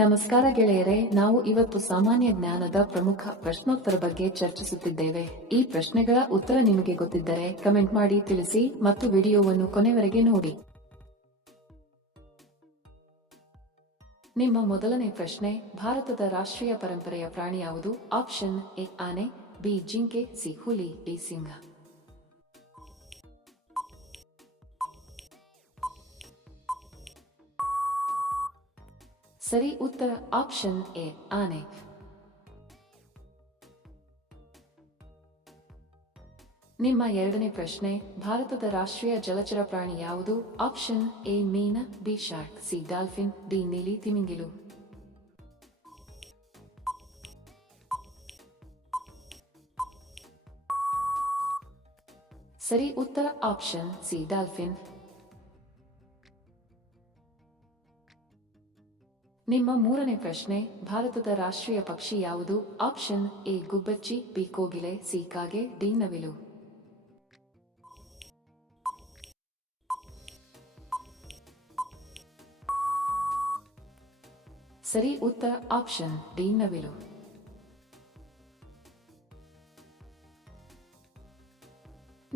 ನಮಸ್ಕಾರ ಗೆಳೆಯರೆ, ನಾವು ಇವತ್ತು ಸಾಮಾನ್ಯ ಜ್ಞಾನದ ಪ್ರಮುಖ ಪ್ರಶ್ನೋತ್ತರ ಬಗ್ಗೆ ಚರ್ಚಿಸುತ್ತಿದ್ದೇವೆ. ಈ ಪ್ರಶ್ನೆಗಳ ಉತ್ತರ ನಿಮಗೆ ಗೊತ್ತಿದ್ದರೆ ಕಮೆಂಟ್ ಮಾಡಿ ತಿಳಿಸಿ ಮತ್ತು ವಿಡಿಯೋವನ್ನು ಕೊನೆವರೆಗೆ ನೋಡಿ. ನಿಮ್ಮ ಮೊದಲನೇ ಪ್ರಶ್ನೆ, ಭಾರತದ ರಾಷ್ಟ್ರೀಯ ಪರಂಪರೆಯ ಪ್ರಾಣಿ ಯಾವುದು? ಆಪ್ಷನ್ ಎ ಆನೆ, ಬಿ ಜಿಂಕೆ, ಸಿ ಹುಲಿ, ಡಿ ಸಿಂಹ. ಸರಿ ಉತ್ತರ ಆಪ್ಷನ್ ಎ ಆನೆ. ನಿಮ್ಮ ಎರಡನೇ ಪ್ರಶ್ನೆ, ಭಾರತದ ರಾಷ್ಟ್ರೀಯ ಜಲಚರ ಪ್ರಾಣಿ ಯಾವುದು? Option A Meena, B shark, C dolphin, D ನೀಲಿ ತಿಮಿಂಗಿಲು. ಸರಿ ಉತ್ತರ ಆಪ್ಷನ್ ಸಿ ಡಾಲ್ಫಿನ್. ನಿಮ್ಮ ಮೂರನೇ ಪ್ರಶ್ನೆ, ಭಾರತದ ರಾಷ್ಟ್ರೀಯ ಪಕ್ಷಿ ಯಾವುದು? ಆಪ್ಷನ್ ಎ ಗುಬ್ಬಚ್ಚಿ, ಬಿ ಕೋಗಿಲೆ, ಸಿ ಕಾಗೆ, ಡಿ ನವಿಲು. ಸರಿ ಉತ್ತರ ಆಪ್ಷನ್ ಡಿ ನವಿಲು.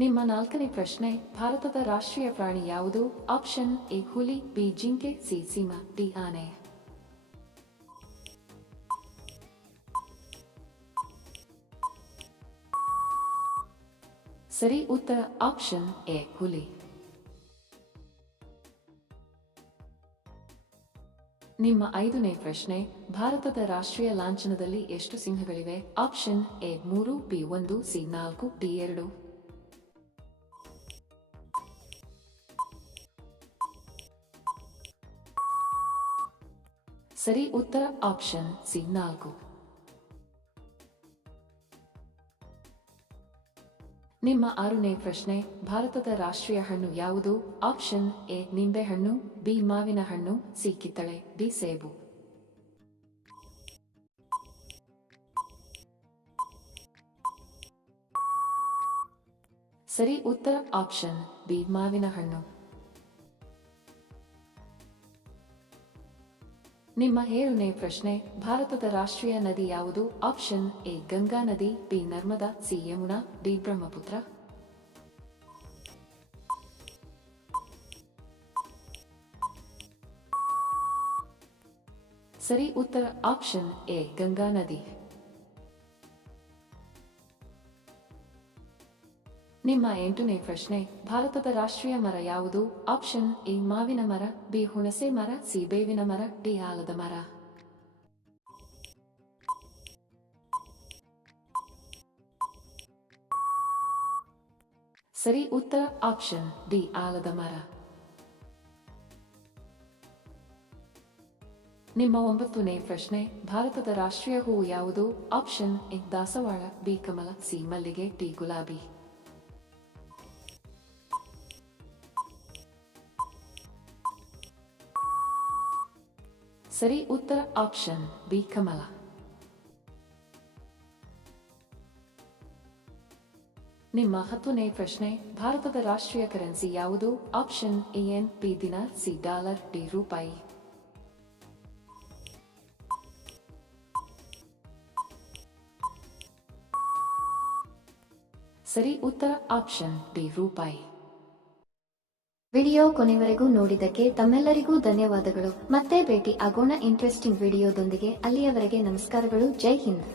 ನಿಮ್ಮ ನಾಲ್ಕನೇ ಪ್ರಶ್ನೆ, ಭಾರತದ ರಾಷ್ಟ್ರೀಯ ಪ್ರಾಣಿ ಯಾವುದು? ಆಪ್ಷನ್ ಎ ಹುಲಿ, ಬಿ ಜಿಂಕೆ, ಸಿ ಸಿಂಹ, ಡಿ ಆನೆ. ಸರಿ ಉತ್ತರ ಆಪ್ಷನ್ ಎ ಹುಲಿ. ನಿಮ್ಮ ಐದನೇ ಪ್ರಶ್ನೆ, ಭಾರತದ ರಾಷ್ಟ್ರೀಯ ಲಾಂಛನದಲ್ಲಿ ಎಷ್ಟು ಸಿಂಹಗಳಿವೆ? Option A 3, B 1, C 4, D 2. ಸರಿ ಉತ್ತರ ಆಪ್ಷನ್ ಸಿ 4. ನಿಮ್ಮ ಆರನೇ ಪ್ರಶ್ನೆ, ಭಾರತದ ರಾಷ್ಟ್ರೀಯ ಹಣ್ಣು ಯಾವುದು? ಆಪ್ಷನ್ ಎ ನಿಂಬೆಹಣ್ಣು, ಬಿ ಮಾವಿನ ಹಣ್ಣು, ಸಿ ಕಿತ್ತಳೆ, ಡಿ ಸೇಬು. ಸರಿ ಉತ್ತರ ಆಪ್ಷನ್ ಬಿ ಮಾವಿನ ಹಣ್ಣು. ನಿಮ್ಮ ಏಳನೇ ಪ್ರಶ್ನೆ, ಭಾರತದ ರಾಷ್ಟ್ರೀಯ ನದಿ ಯಾವುದು? ಆಪ್ಷನ್ ಎ ಗಂಗಾ ನದಿ, B Narmada, C Yamuna, D Brahmaputra. ಸರಿ ಉತ್ತರ ಆಪ್ಷನ್ ಎ ಗಂಗಾ ನದಿ. ನಿಮ್ಮ ಎಂಟನೇ ಪ್ರಶ್ನೆ, ಭಾರತದ ರಾಷ್ಟ್ರೀಯ ಮರ ಯಾವುದು? ಆಪ್ಷನ್ ಎ ಮಾವಿನ ಮರ, ಬಿ ಹುಣಸೆ ಮರ, ಸಿ ಬೇವಿನ ಮರ, ಡಿ ಆಲದ ಮರ. ಸರಿ ಉತ್ತರ ಆಪ್ಷನ್ ಡಿ ಆಲದ ಮರ. ನಿಮ್ಮ ಒಂಬತ್ತನೇ ಪ್ರಶ್ನೆ, ಭಾರತದ ರಾಷ್ಟ್ರೀಯ ಹೂವು ಯಾವುದು? ಆಪ್ಷನ್ ಎ ದಾಸವಾಳ, ಬಿ ಕಮಲ, ಸಿ ಮಲ್ಲಿಗೆ, ಡಿ ಗುಲಾಬಿ. ಸರಿ ಉತ್ತರ ಆಪ್ಷನ್ ಬಿ ಕಮಲ. ನಿಮ್ಮ 10ನೇ ಪ್ರಶ್ನೆ, ಭಾರತದ ರಾಷ್ಟ್ರೀಯ ಕರೆನ್ಸಿ ಯಾವುದು? ಆಪ್ಷನ್ ಎ ಯೆನ್, ಬಿ ದಿನಾರ್, ಸಿ ಡಾಲರ್, ಡಿ ರೂಪಾಯಿ. ಸರಿ ಉತ್ತರ ಆಪ್ಷನ್ ಡಿ ರೂಪಾಯಿ. ವಿಡಿಯೋ ಕೊನೆವರೆಗೂ ನೋಡಿದ್ದಕ್ಕೆ ತಮ್ಮೆಲ್ಲರಿಗೂ ಧನ್ಯವಾದಗಳು. ಮತ್ತೆ ಭೇಟಿ ಆಗೋಣ ಇಂಟ್ರೆಸ್ಟಿಂಗ್ ವಿಡಿಯೋದೊಂದಿಗೆ. ಅಲ್ಲಿಯವರೆಗೆ ನಮಸ್ಕಾರಗಳು. ಜೈ ಹಿಂದ್.